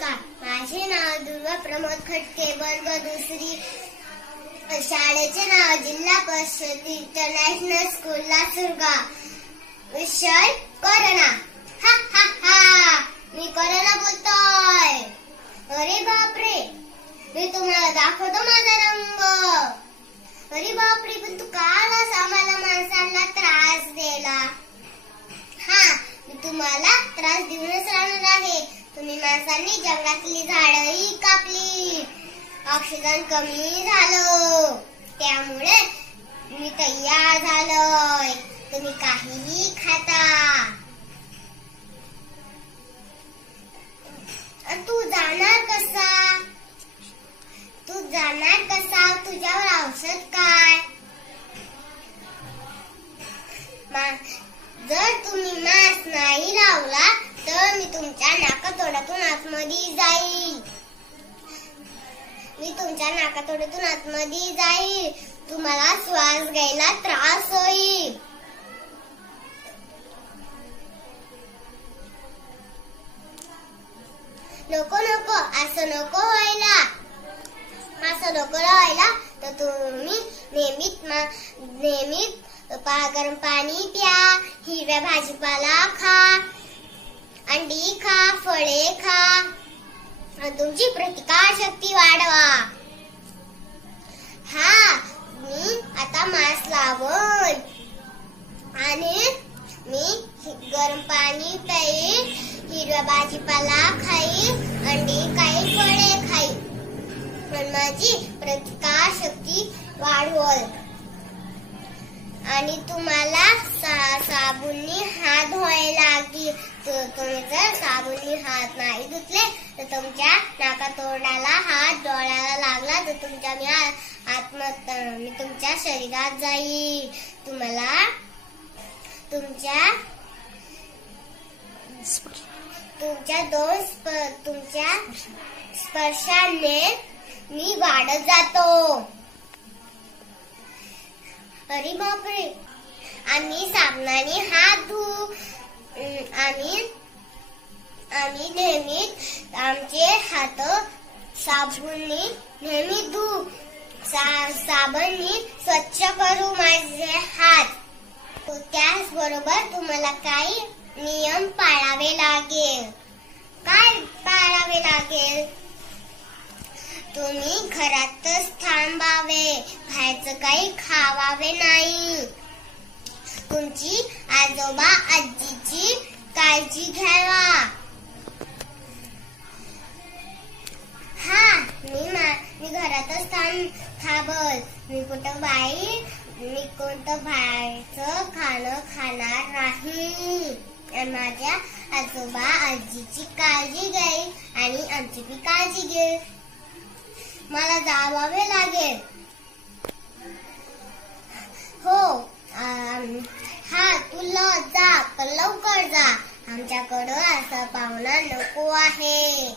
नमस्कार, माझे नाव दुर्गा प्रमोद खटके, वर्ग दुसरी, शाळेचे नाव जिल्हा परिषद इंटरनॅशनल स्कूल लासुरगाव, विषय कोरोना. हा हा हा, मी कोरोना बोलतोय. अरे बापरे, मी तुम्हाला दाखवतो माझा रंग. अरे बापरे, पण तू कालच आम्हाला माणसांना त्रास दिला. हा, मी तुम्हाला त्रास देऊनच राहणार आहे. तुम्ही माणसांनी जंगलातली झाडही कापली, ऑक्सिजन कमी झालं, त्यामुळे मी तयार झालोय. तुम्ही काहीही खाता. तू जाणार कसा? तुझ्यावर औषध काय? जर तुम्ही मास्क नाही लावला तर मी तुमच्या नाकातोंडातून आतमध्ये जाईल. तुम्हाला श्वास घ्यायला त्रास होईल. नको, असं नको व्हायला. तर तुम्ही नेहमीच गरम पाणी प्या, हिरव्या भाजीपाला खा, अंडी खा, फळे खा, तुमची प्रतिकार शक्ती वाढवा. हा, मी आता मास्क लावून आणि मी गरम पाणी प्यायीन, हिरव्या भाजीपाला खाईन, अंडी खाईन, फळे खाईन, पण माझी प्रतिकार शक्ती वाढवल. आणि तुम्हाला साबुनी हात धुवायला लागतील. तुम्ही जर साबुनी हात नाही धुतले तर तुमच्या नाकातोंडाला हात डोळ्याला लागला तर मी तुमच्या शरीरात जाईल. तुम्हाला तुमच्या स्पर्शाने मी वाढत जातो. अरे बापरे, आम्ही साबणाने हात धुवू. आम्ही नेहमीच आमचे हात साबणाने नेहमी धुवू. साबणाने स्वच्छ करू माझे हात. त्याचबरोबर तुम्हाला काही नियम पाळावे लागेल. काय पाळावे लागेल? तुम्ही घरातच थांबावे, बाहेरचं काही खावावे नाही. तुमची आजोबा आजीची काळजी घ्यावा. हा, मी घरातच थांबल. मी कोणतं बाहेरचं खाणं खाणार नाही. माझ्या आजोबा आजीची काळजी घेईल आणि आमची बी काळजी घेईल. मला जावावे लागेल. हो, हा, तू लवकर जा. आमच्याकडं असं पाहुणा नको आहे.